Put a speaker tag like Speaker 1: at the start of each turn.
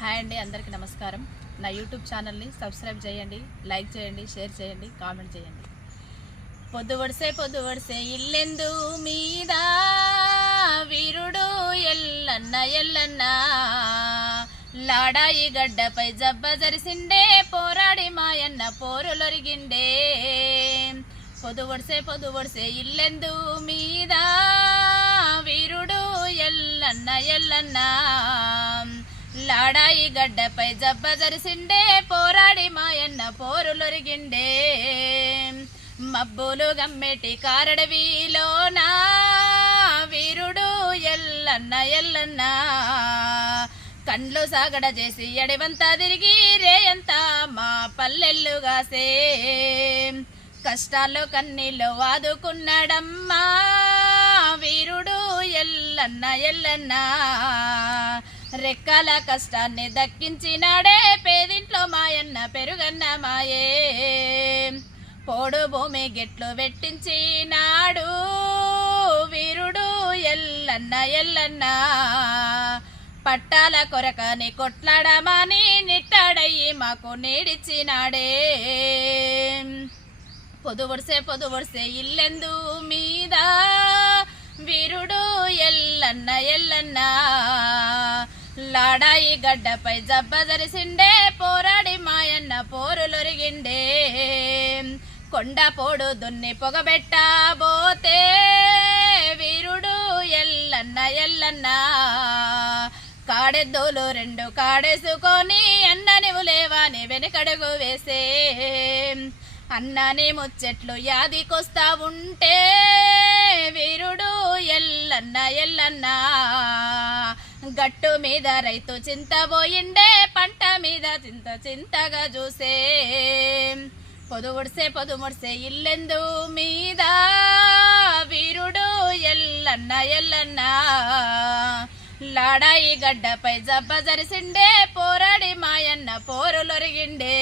Speaker 1: Hi అండి అందరికీ నమస్కారం. నా యూట్యూబ్ ఛానల్ని సబ్స్క్రైబ్ చేయండి లైక్ చేయండి షేర్ చేయండి కామెంట్ చేయండి. పొద్దు వడిసే పొద్దు వడిసే ఇల్లెందు మీద? వీరుడు ఎల్లన్న ఎల్లన్న. లాడాయి గడ్డపై జబ్బ జరిసిండే పోరాడి మాయన్న పోరులొరిగిండే పొదు వడిసే పొద్దు వడిసే ఇల్లెందు మీద? వీరుడు ఎల్లన్న ఎల్లన్నా. లాడాయి గడ్డపై జబ్బ జరిసిండే పోరాడి మాయన్న పోరులొరిగిండే. మబ్బులు గమ్మెటి కారడవిలోనా వీరుడు ఎల్లన్న ఎల్లన్న. కండ్లు సాగడ చేసి ఎడవంతా తిరిగి రేయంతా మా పల్లెల్లుగాసే కష్టాల్లో కన్నీళ్ళు వాదుకున్నాడమ్మా వీరుడు ఎల్లన్న ఎల్లన్నా. రెక్కల కష్టాన్ని దక్కించినాడే పేదింట్లో మాయన్న పెరుగన్న మాయే. పోడు భూమి గెట్లు వెట్టించినాడు వీరుడు ఎల్లన్న ఎల్లన్న. పట్టాల కొరకని కొట్లాడమని నిట్టాడయ్యి మాకు నీడిచ్చినాడే. పొదువుడిసే పొదువుడిసే ఇల్లెందు మీద వీరుడు ఎల్లన్న ఎల్లన్నా. లాడాయి గడ్డపై జబ్బదరిసిండే పోరాడి మాయన్న పోరులొరిగిండే కొండ పోడు దున్ని పొగబెట్టబోతే వీరుడు ఎల్లన్న ఎల్లన్న. కాడెద్దులు రెండు కాడేసుకొని అన్నని లేవాని వెనకడుగు వేసే. అన్నని ముచ్చట్లు యాదికొస్తా ఉంటే వీరుడు ఎల్లన్న ఎల్లన్నా. గట్టు మీద రైతు చింతబోయిండే పంట మీద చింత చింతగా చూసే. పొదువుడిసే పొదుముడిసే ఇల్లెందు మీద వీరుడు ఎల్లన్న ఎల్లన్న. లాడాయి గడ్డపై జబ్బ జరిసిండే పోరాడి మాయన్న పోరులొరిగిండే.